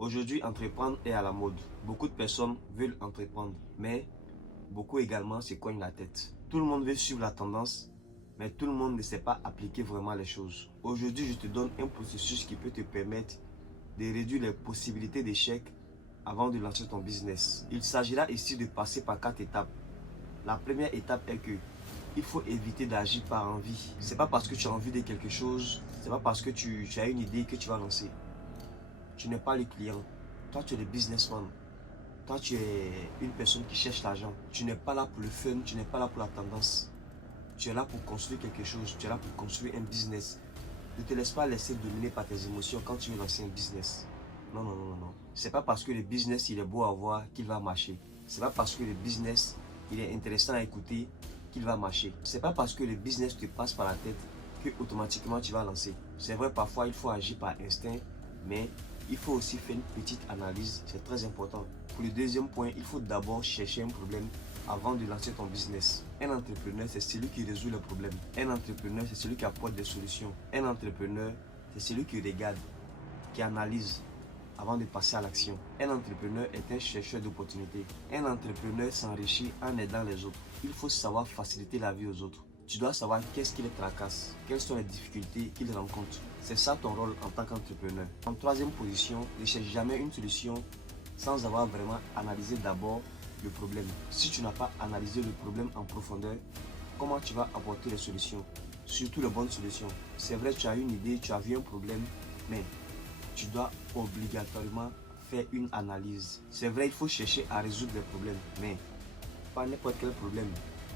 Aujourd'hui, entreprendre est à la mode. Beaucoup de personnes veulent entreprendre, mais beaucoup également se cognent la tête. Tout le monde veut suivre la tendance, mais tout le monde ne sait pas appliquer vraiment les choses. Aujourd'hui, je te donne un processus qui peut te permettre de réduire les possibilités d'échec avant de lancer ton business. Il s'agira ici de passer par 4 étapes. La première étape est que il faut éviter d'agir par envie. C'est pas parce que tu as envie de quelque chose, c'est pas parce que tu as une idée que tu vas lancer. Tu n'es pas le client. Toi, tu es le businessman. Toi, tu es une personne qui cherche l'argent. Tu n'es pas là pour le fun, tu n'es pas là pour la tendance. Tu es là pour construire quelque chose, tu es là pour construire un business. Ne te laisse pas laisser dominer par tes émotions quand tu veux lancer un business. Non, non, non, non, non. C'est pas parce que le business il est beau à voir qu'il va marcher. C'est pas parce que le business il est intéressant à écouter qu'il va marcher. C'est pas parce que le business te passe par la tête que automatiquement tu vas lancer. C'est vrai, parfois il faut agir par instinct, mais il faut aussi faire une petite analyse. C'est très important. Pour le deuxième point, il faut d'abord chercher un problème avant de lancer ton business. Un entrepreneur, c'est celui qui résout le problème. Un entrepreneur, c'est celui qui apporte des solutions. Un entrepreneur, c'est celui qui regarde, qui analyse avant de passer à l'action. Un entrepreneur est un chercheur d'opportunités. Un entrepreneur s'enrichit en aidant les autres. Il faut savoir faciliter la vie aux autres. Tu dois savoir qu'est-ce qui les tracasse, quelles sont les difficultés qu'ils rencontrent. C'est ça ton rôle en tant qu'entrepreneur. En troisième position, ne cherche jamais une solution sans avoir vraiment analysé d'abord le problème. Si tu n'as pas analysé le problème en profondeur, comment tu vas apporter les solutions? Surtout les bonnes solutions. C'est vrai, tu as une idée, tu as vu un problème, mais tu dois obligatoirement faire une analyse. C'est vrai, il faut chercher à résoudre les problèmes, mais pas n'importe quel problème.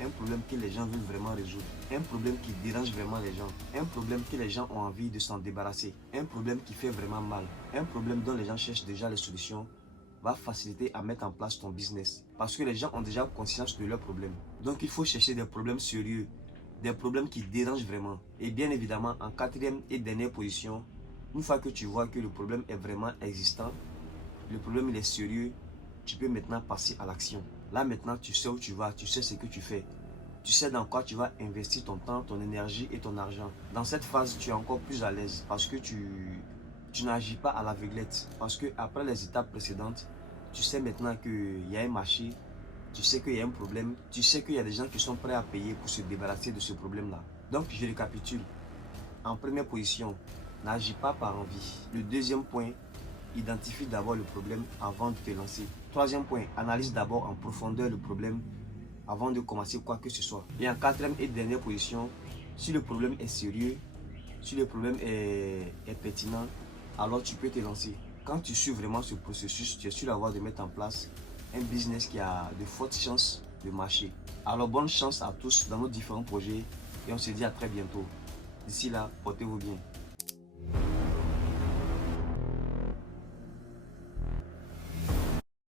Un problème que les gens veulent vraiment résoudre. Un problème qui dérange vraiment les gens. Un problème que les gens ont envie de s'en débarrasser. Un problème qui fait vraiment mal. Un problème dont les gens cherchent déjà les solutions va faciliter à mettre en place ton business. Parce que les gens ont déjà conscience de leurs problèmes. Donc il faut chercher des problèmes sérieux. Des problèmes qui dérangent vraiment. Et bien évidemment, en quatrième et dernière position, une fois que tu vois que le problème est vraiment existant, le problème il est sérieux, tu peux maintenant passer à l'action. Là maintenant, tu sais où tu vas, tu sais ce que tu fais. Tu sais dans quoi tu vas investir ton temps, ton énergie et ton argent. Dans cette phase, tu es encore plus à l'aise parce que tu n'agis pas à l'aveuglette. Parce que après les étapes précédentes, tu sais maintenant qu'il y a un marché, tu sais qu'il y a un problème, tu sais qu'il y a des gens qui sont prêts à payer pour se débarrasser de ce problème-là. Donc je récapitule. En première position, n'agis pas par envie. Le deuxième point, identifie d'abord le problème avant de te lancer. Troisième point, analyse d'abord en profondeur le problème avant de commencer quoi que ce soit. Et en quatrième et dernière position, si le problème est sérieux, si le problème est pertinent, alors tu peux te lancer. Quand tu suis vraiment ce processus, tu es sur la voie de mettre en place un business qui a de fortes chances de marcher. Alors bonne chance à tous dans nos différents projets et on se dit à très bientôt. D'ici là, portez-vous bien.